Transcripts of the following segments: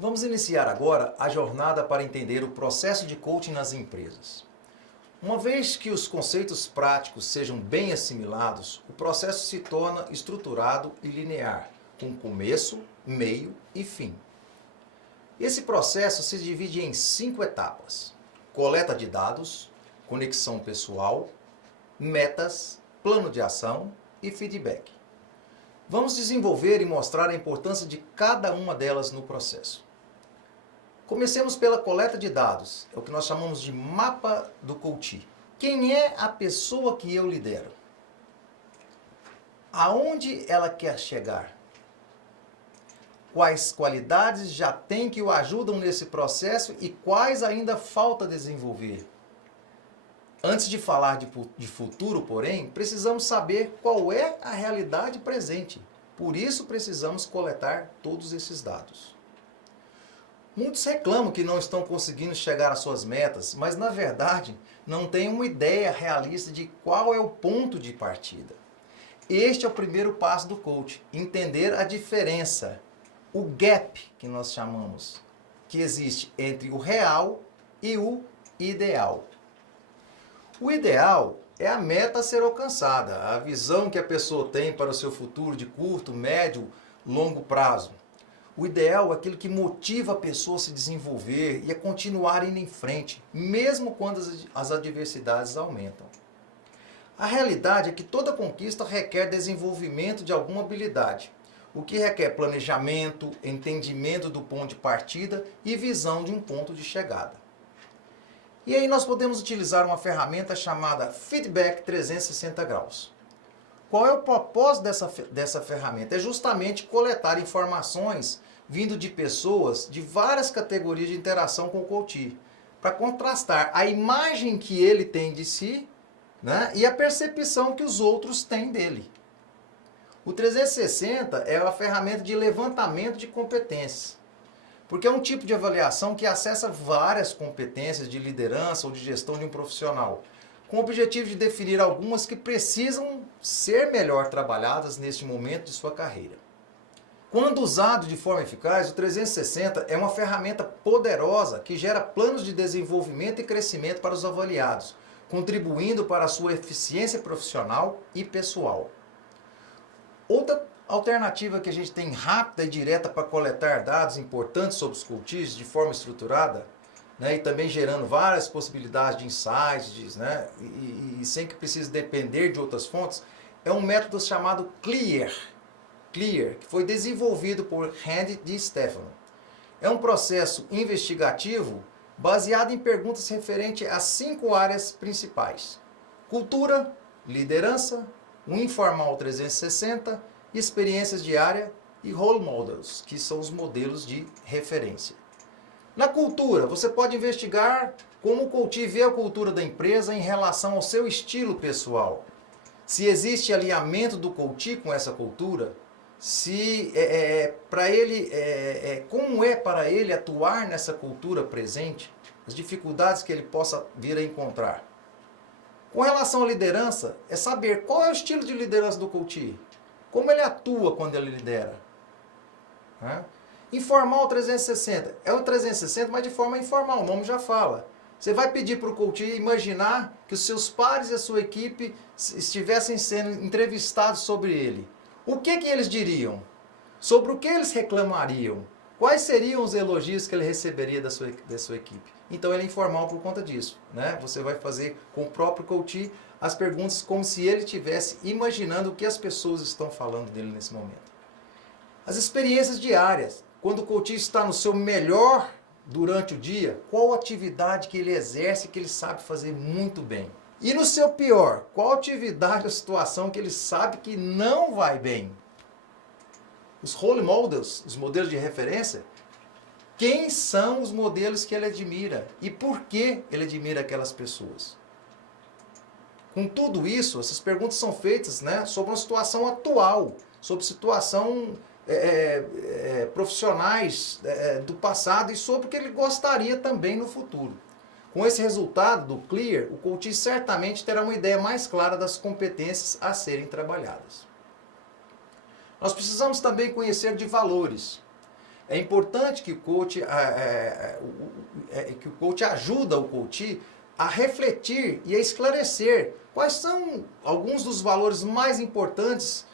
Vamos iniciar agora a jornada para entender o processo de coaching nas empresas. Uma vez que os conceitos práticos sejam bem assimilados, o processo se torna estruturado e linear, com começo, meio e fim. Esse processo se divide em 5 etapas: coleta de dados, conexão pessoal, metas, plano de ação e feedback. Vamos desenvolver e mostrar a importância de cada uma delas no processo. Comecemos pela coleta de dados, é o que nós chamamos de mapa do coachee. Quem é a pessoa que eu lidero? Aonde ela quer chegar? Quais qualidades já tem que o ajudam nesse processo e quais ainda falta desenvolver? Antes de falar de futuro, porém, precisamos saber qual é a realidade presente. Por isso precisamos coletar todos esses dados. Muitos reclamam que não estão conseguindo chegar às suas metas, mas na verdade não têm uma ideia realista de qual é o ponto de partida. Este é o primeiro passo do coach, entender a diferença, o gap que nós chamamos, que existe entre o real e o ideal. O ideal é a meta a ser alcançada, a visão que a pessoa tem para o seu futuro de curto, médio, longo prazo. O ideal é aquilo que motiva a pessoa a se desenvolver e a continuar indo em frente, mesmo quando as adversidades aumentam. A realidade é que toda conquista requer desenvolvimento de alguma habilidade, o que requer planejamento, entendimento do ponto de partida e visão de um ponto de chegada. E aí nós podemos utilizar uma ferramenta chamada Feedback 360 graus. Qual é o propósito dessa ferramenta? É justamente coletar informações vindo de pessoas de várias categorias de interação com o coachee, para contrastar a imagem que ele tem de si, né, e a percepção que os outros têm dele. O 360 é uma ferramenta de levantamento de competências. Porque é um tipo de avaliação que acessa várias competências de liderança ou de gestão de um profissional, com o objetivo de definir algumas que precisam ser melhor trabalhadas neste momento de sua carreira. Quando usado de forma eficaz, o 360 é uma ferramenta poderosa que gera planos de desenvolvimento e crescimento para os avaliados, contribuindo para a sua eficiência profissional e pessoal. Outra alternativa que a gente tem rápida e direta para coletar dados importantes sobre os coaches de forma estruturada, né, e também gerando várias possibilidades de insights, né, e sem que precise depender de outras fontes, é um método chamado Clear, que foi desenvolvido por Randy DiStefano. É um processo investigativo baseado em perguntas referentes a 5 áreas principais: cultura, liderança, o informal 360, experiências diárias e role models, que são os modelos de referência. Na cultura, você pode investigar como o coach vê a cultura da empresa em relação ao seu estilo pessoal. Se existe alinhamento do coach com essa cultura, se para ele como é para ele atuar nessa cultura presente, as dificuldades que ele possa vir a encontrar. Com relação à liderança, é saber qual é o estilo de liderança do coach. Como ele atua quando ele lidera? Informal 360. É o 360, mas de forma informal, o nome já fala. Você vai pedir para o coach imaginar que os seus pares e a sua equipe estivessem sendo entrevistados sobre ele. O que eles diriam? Sobre o que eles reclamariam? Quais seriam os elogios que ele receberia da sua equipe? Então ele é informal por conta disso, né? Você vai fazer com o próprio coach as perguntas como se ele estivesse imaginando o que as pessoas estão falando dele nesse momento. As experiências diárias. Quando o coach está no seu melhor durante o dia, qual atividade que ele exerce que ele sabe fazer muito bem? E no seu pior, qual atividade ou situação que ele sabe que não vai bem? Os role models, os modelos de referência, quem são os modelos que ele admira e por que ele admira aquelas pessoas? Com tudo isso, essas perguntas são feitas, né, sobre uma situação atual, sobre situação profissionais do passado e sobre o que ele gostaria também no futuro. Com esse resultado do Clear, o coach certamente terá uma ideia mais clara das competências a serem trabalhadas. Nós precisamos também conhecer de valores. É importante que o coach ajuda o coach a refletir e a esclarecer quais são alguns dos valores mais importantes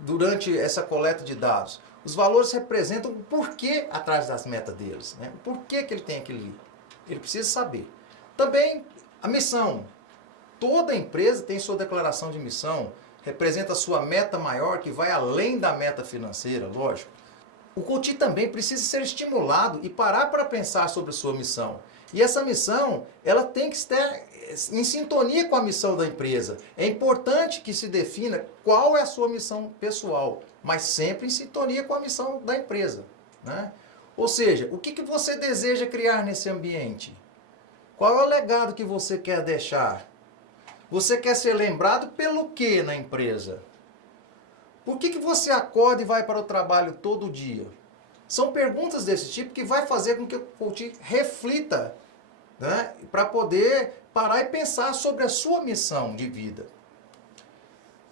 durante essa coleta de dados. Os valores representam o porquê atrás das metas deles, né? O porquê que ele tem aquilo ali. Ele precisa saber. Também a missão. Toda empresa tem sua declaração de missão, representa a sua meta maior, que vai além da meta financeira, lógico. O coach também precisa ser estimulado e parar para pensar sobre a sua missão. E essa missão, ela tem que estar em sintonia com a missão da empresa. É importante que se defina qual é a sua missão pessoal, mas sempre em sintonia com a missão da empresa, né? Ou seja, o que você deseja criar nesse ambiente? Qual é o legado que você quer deixar? Você quer ser lembrado pelo que na empresa? Por que você acorda e vai para o trabalho todo dia? São perguntas desse tipo que vai fazer com que o coach reflita, né, para poder parar e pensar sobre a sua missão de vida.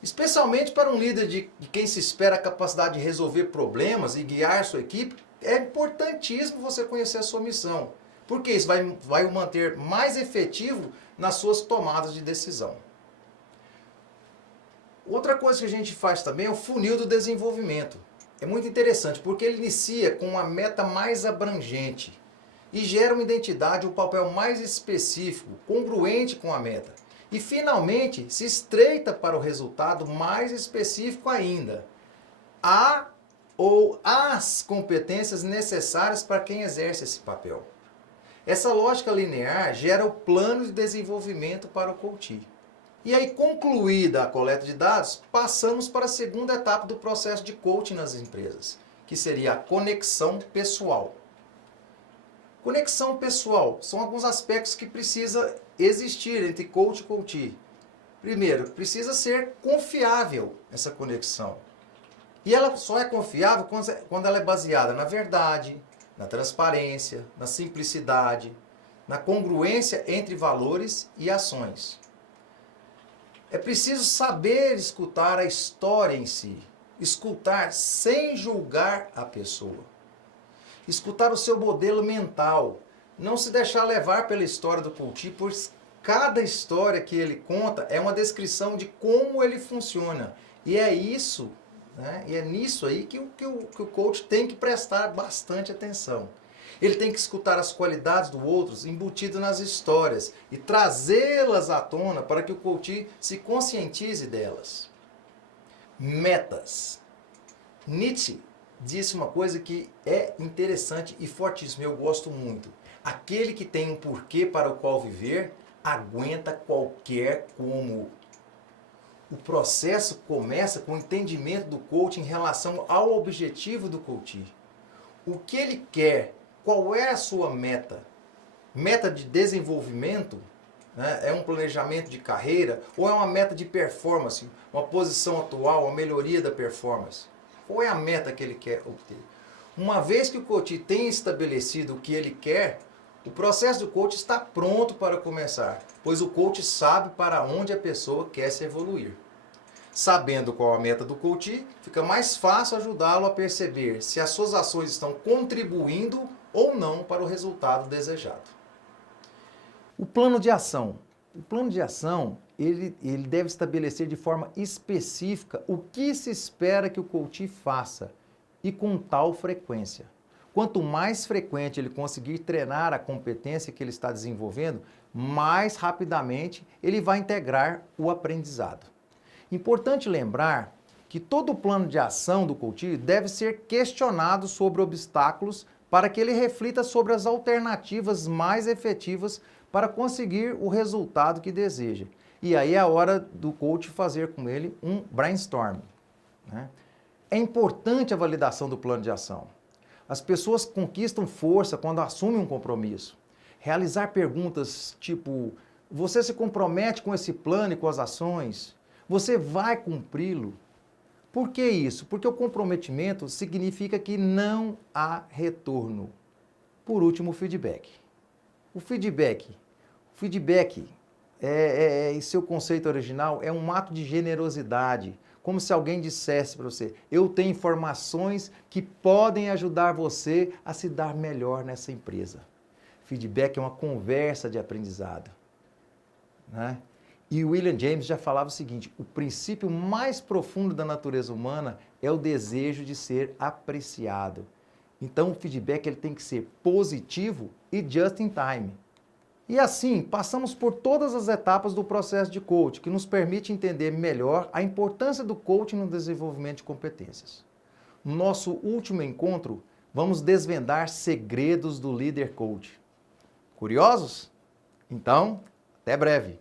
Especialmente para um líder de quem se espera a capacidade de resolver problemas e guiar sua equipe, é importantíssimo você conhecer a sua missão, porque isso vai o manter mais efetivo nas suas tomadas de decisão. Outra coisa que a gente faz também é o funil do desenvolvimento. É muito interessante porque ele inicia com uma meta mais abrangente e gera uma identidade, um papel mais específico, congruente com a meta. E finalmente se estreita para o resultado mais específico ainda. As competências necessárias para quem exerce esse papel. Essa lógica linear gera o plano de desenvolvimento para o coach. E aí, concluída a coleta de dados, passamos para a segunda etapa do processo de coaching nas empresas, que seria a conexão pessoal. Conexão pessoal são alguns aspectos que precisa existir entre coach e coachee. Primeiro, precisa ser confiável essa conexão. E ela só é confiável quando ela é baseada na verdade, na transparência, na simplicidade, na congruência entre valores e ações. É preciso saber escutar a história em si, escutar sem julgar a pessoa, escutar o seu modelo mental, não se deixar levar pela história do coach, pois cada história que ele conta é uma descrição de como ele funciona. E é isso, né? E é nisso aí que o coach tem que prestar bastante atenção. Ele tem que escutar as qualidades do outro embutido nas histórias e trazê-las à tona para que o coach se conscientize delas. Metas. Nietzsche disse uma coisa que é interessante e fortíssima, eu gosto muito. Aquele que tem um porquê para o qual viver, aguenta qualquer como. O processo começa com o entendimento do coach em relação ao objetivo do coach. O que ele quer? Qual é a sua meta? Meta de desenvolvimento? Né? É um planejamento de carreira? Ou é uma meta de performance? Uma posição atual, uma melhoria da performance? Qual é a meta que ele quer obter? Uma vez que o coach tem estabelecido o que ele quer, o processo do coach está pronto para começar, pois o coach sabe para onde a pessoa quer se evoluir. Sabendo qual a meta do coach, fica mais fácil ajudá-lo a perceber se as suas ações estão contribuindo ou não para o resultado desejado. O plano de ação. O plano de ação, ele deve estabelecer de forma específica o que se espera que o coach faça e com tal frequência. Quanto mais frequente ele conseguir treinar a competência que ele está desenvolvendo, mais rapidamente ele vai integrar o aprendizado. Importante lembrar que todo o plano de ação do coach deve ser questionado sobre obstáculos para que ele reflita sobre as alternativas mais efetivas para conseguir o resultado que deseja. E aí é a hora do coach fazer com ele um brainstorming, né? É importante a validação do plano de ação. As pessoas conquistam força quando assumem um compromisso. Realizar perguntas tipo, você se compromete com esse plano e com as ações? Você vai cumpri-lo? Por que isso? Porque o comprometimento significa que não há retorno. Por último, o feedback. O feedback, em seu conceito original, é um ato de generosidade, como se alguém dissesse para você: eu tenho informações que podem ajudar você a se dar melhor nessa empresa. Feedback é uma conversa de aprendizado, né? E o William James já falava o seguinte: o princípio mais profundo da natureza humana é o desejo de ser apreciado. Então o feedback ele tem que ser positivo e just in time. E assim, passamos por todas as etapas do processo de coaching, que nos permite entender melhor a importância do coaching no desenvolvimento de competências. No nosso último encontro, vamos desvendar segredos do líder coach. Curiosos? Então, até breve!